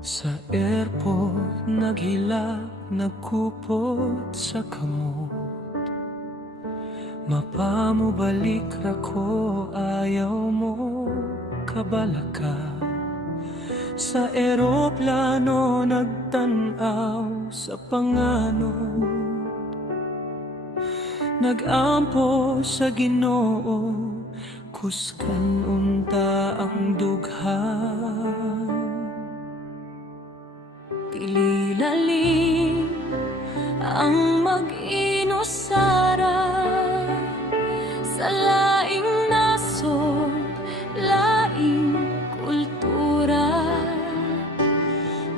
Sa airport, naghilak, nagkupot sa kamot. Mapamubalik rako, ayaw mo kabalaka. Sa eroplano, nagtanaw sa pangano. Nagampo sa Ginoo, kuskan unta ang dughan. Dili lalim ang mag-inusara sa laing nasod, laing kultura.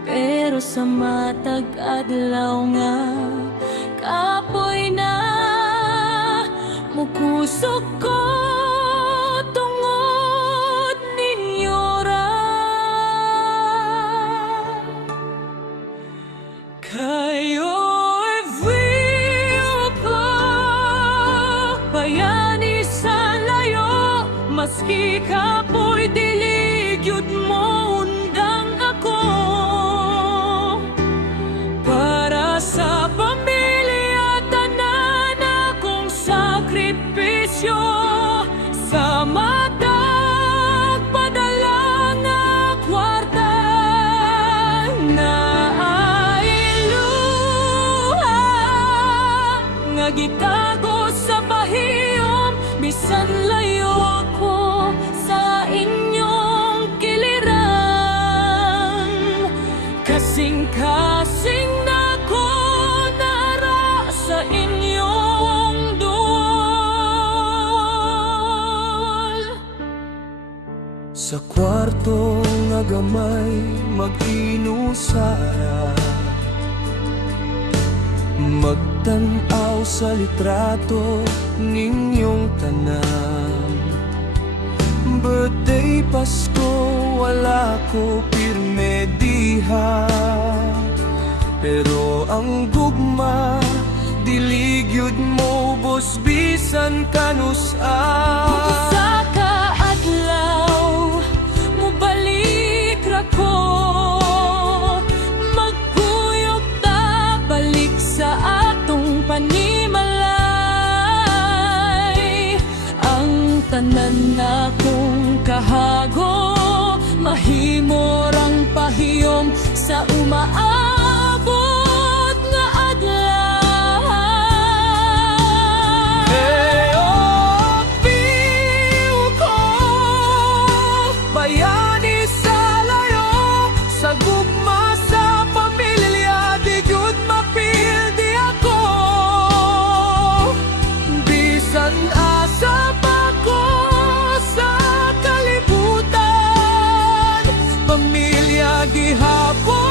Pero sa matag adlaw nga kapoy na mukusok ko tungod ninyo ra. Kayo'y feel ko, bayani sa layo, maski kapoy dilig yun mo undang ako. Para sa pamilya, tanan akong sakripisyo, sa matag padala nga kwarta na gitago sa pahiyom, bisan layo ko sa inyong kiliran. Kasing-kasing na ko nara sa inyong duol. Sa kwarto nga gamay, mag-inusara, magtanaw sa litrato ninyong tanan. Birthday, Pasko, wala ko pirme diha, pero ang gugma diligyud mo bos bisan kanusa. Sa kaadlaw mubalik ra ko, magkuyog ta balik sa atong panimalay. Ang tanan na kong kahago, mahimo rang pahiyom sa umaabot nga adlaw. Feel ko, bayani sa layo, sa gugma sa pamilya, di gyud mapildi ako. Bisan asa pa ko sa kalibutan, pamilya gihapon